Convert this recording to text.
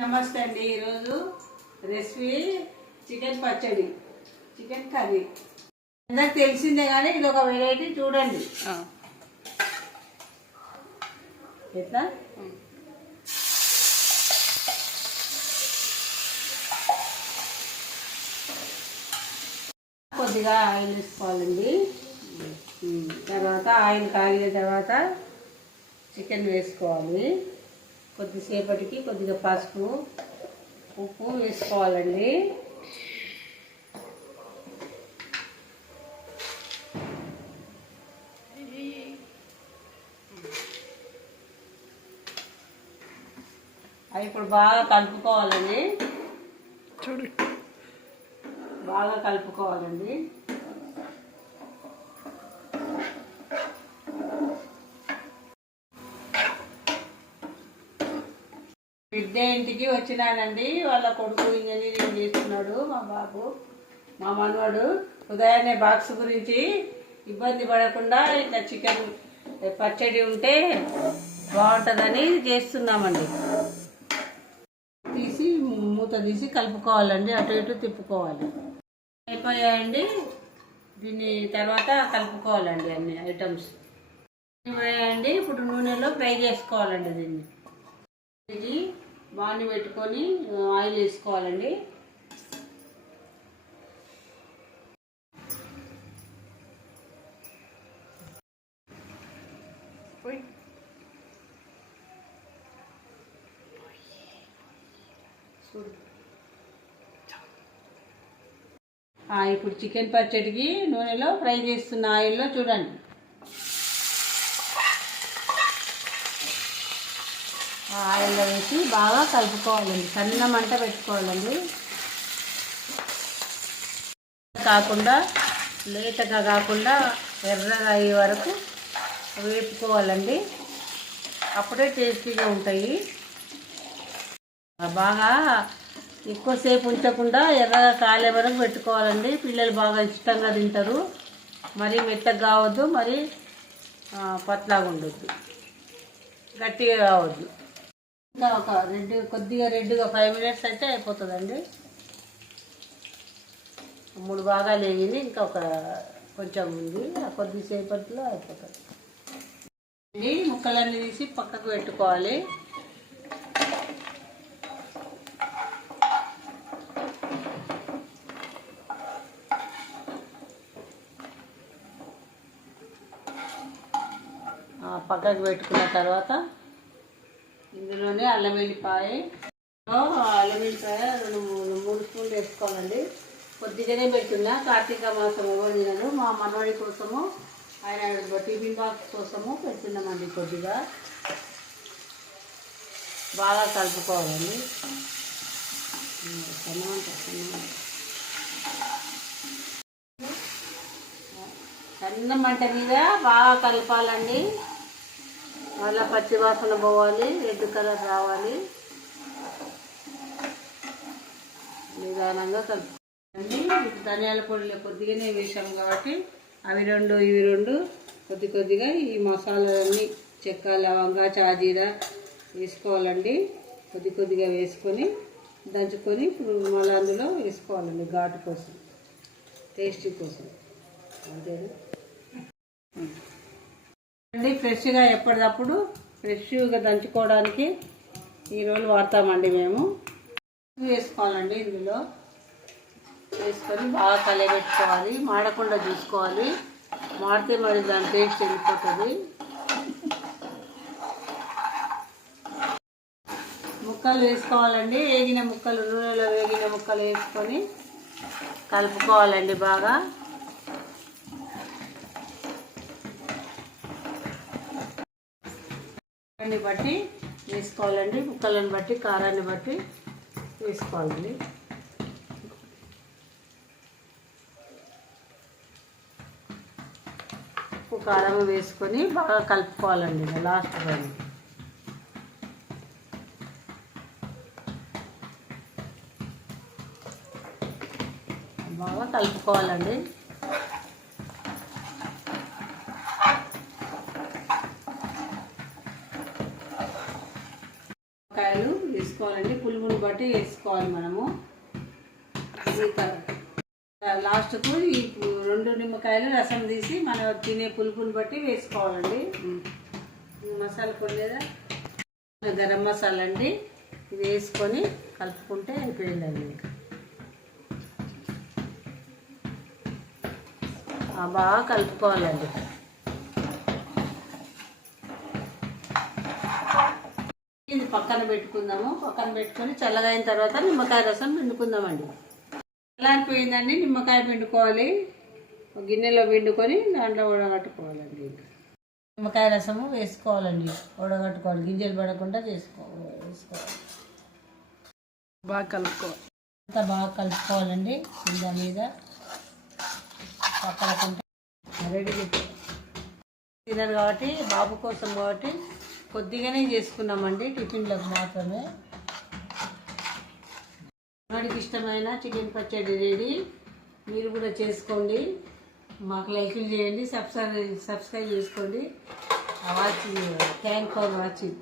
నమస్తే అండి. ఈరోజు రెసిపీ చికెన్ పచ్చడి, చికెన్ కర్రీ. అందరికి తెలిసిందే కానీ ఇది ఒక వెరైటీ. చూడండి ఎట్లా కొద్దిగా ఆయిల్ వేసుకోవాలండి. తర్వాత ఆయిల్ కాగిన తర్వాత చికెన్ వేసుకోవాలి. కొద్దిసేపటికి కొద్దిగా పసుపు, ఉప్పు వేసుకోవాలండి. అవి ఇప్పుడు బాగా కలుపుకోవాలండి. బాగా కలుపుకోవాలండి. బిడ్డ ఇంటికి వచ్చినానండి. వాళ్ళ కొడుకు ఇంజనీరింగ్ చేస్తున్నాడు. మా బాబు, మా మనవాడు ఉదయాన్నే బాక్స్ గురించి ఇబ్బంది పడకుండా ఇట్లా చికెన్ పచ్చడి ఉంటే బాగుంటుందని చేస్తున్నామండి. తీసి మూత తీసి కలుపుకోవాలండి. అటు ఇటు తిప్పుకోవాలి. అయిపోయాయండి. దీన్ని తర్వాత కలుపుకోవాలండి అన్ని ఐటమ్స్ అయిపోయాయండి. ఇప్పుడు నూనెలో ఫ్రై చేసుకోవాలండి. దీన్ని ఇది బాగా పెట్టుకొని ఆయిల్ వేసుకోవాలండి. ఇప్పుడు చికెన్ పచ్చడికి నూనెలో ఫ్రై చేస్తున్న ఆయిల్లో చూడండి. ఆయిల్లో వేసి బాగా కలుపుకోవాలండి. సన్న మంట పెట్టుకోవాలండి. కాకుండా లేతగా కాకుండా ఎర్రగా అయ్యే వరకు వేపుకోవాలండి. అప్పుడే టేస్టీగా ఉంటాయి. బాగా ఎక్కువసేపు ఉంచకుండా ఎర్రగా కాలే వరకు పెట్టుకోవాలండి. పిల్లలు బాగా ఇష్టంగా తింటారు. మరీ మెత్తగా కావద్దు, మరీ పతలాగా ఉండొద్దు, గట్టిగా కావద్దు. ఇంకా ఒక కొద్దిగా రెడ్గా 5 minutes అయితే అయిపోతుందండి. 3 భాగాలు వేగింది. ఇంకా కొంచెం ఉంది. కొద్దిసేపట్లో అయిపోతుంది. ముక్కలన్నీ తీసి పక్కకు పెట్టుకోవాలి. పక్కకు పెట్టుకున్న తర్వాత ఇందులోనే అల్లం వెల్లిపాయ 2-3 స్పూన్లు వేసుకోవాలండి. కొద్దిగానే పెట్టున్నా. కార్తీక మాసం తినను. మా మనవాడి కోసము, ఆయన టిఫిన్ బాక్స్ కోసము పెడుతున్నామండి. కొద్దిగా బాగా కలుపుకోవాలండి. సన్న మంట మీద బాగా కలపాలండి. మళ్ళీ పచ్చి వాసన పోవాలి, రెడ్ కలర్ రావాలి. నిదానంగా కలుపుకోండి. ధనియాల పొడిలో కొద్దిగానే వేసాము కాబట్టి అవి 2 ఇవి 2 కొద్దిగా ఈ మసాలాలన్నీ చెక్క, లవంగా, చాజీరా వేసుకోవాలండి. కొద్దిగా వేసుకొని దంచుకొని ఇప్పుడు మళ్ళీ అందులో వేసుకోవాలండి. ఘాటు కోసం, టేస్టీ కోసం. అంతేనా అండి. ఫ్రెష్గా ఎప్పటికప్పుడు ఫ్రెష్గా దంచుకోవడానికి ఈ రోజు వాడతామండి మేము. వేసుకోవాలండి. ఇందులో వేసుకొని బాగా కలబెట్టుకోవాలి. మాడకుండా చూసుకోవాలి. మాడితే మరి దాని టేస్ట్ వెళ్ళిపోతుంది. ముక్కలు వేసుకోవాలండి. వేగిన ముక్కలు, నూనెలో వేగిన ముక్కలు వేసుకొని కలుపుకోవాలండి బాగా. బట్టి వేసుకోవాలండి. ముక్కలను బట్టి, కారాన్ని బట్టి వేసుకోవాలండి. ఉప్పు, కారం వేసుకొని బాగా కలుపుకోవాలండి. లాస్ట్ బాగా కలుపుకోవాలండి. వేసుకోవాలండి. పులుపుని బట్టి వేసుకోవాలి మనము. లాస్ట్కు ఈ 2 నిమ్మకాయలు రసం తీసి మనం తినే పులుపుని బట్టి వేసుకోవాలండి. మసాలా పొడి లేదా గరం మసాలా అండి, ఇది వేసుకొని కలుపుకుంటే అయిపోయిందండి. బాగా కలుపుకోవాలండి. ఇది పక్కన పెట్టుకుందాము. పక్కన పెట్టుకొని చల్లగా అయిన తర్వాత నిమ్మకాయ రసం పిండుకుందామండి. చల్లారిపోయిందండి, నిమ్మకాయ పిండుకోవాలి. గిన్నెలో పిండుకొని దాంట్లో ఉడగట్టుకోవాలండి. నిమ్మకాయ రసము వేసుకోవాలండి, ఉడగట్టుకోవాలి. గింజలు పడకుండా వేసుకోవాలి. బాగా కలుపుకోవాలి. అంతా బాగా కలుపుకోవాలండి. దాని మీద పక్కన రెడీ తినరు కాబట్టి, బాబు కోసం కాబట్టి కొద్దిగానే చేసుకున్నామండి, టిఫిన్లకు మాత్రమే. వాడికి ఇష్టమైన చికెన్ పచ్చడి రెడీ. మీరు కూడా చేసుకోండి. మాకు లైక్లు చేయండి, సబ్స్క్రైబ్ చేసుకోండి. Thank for watching.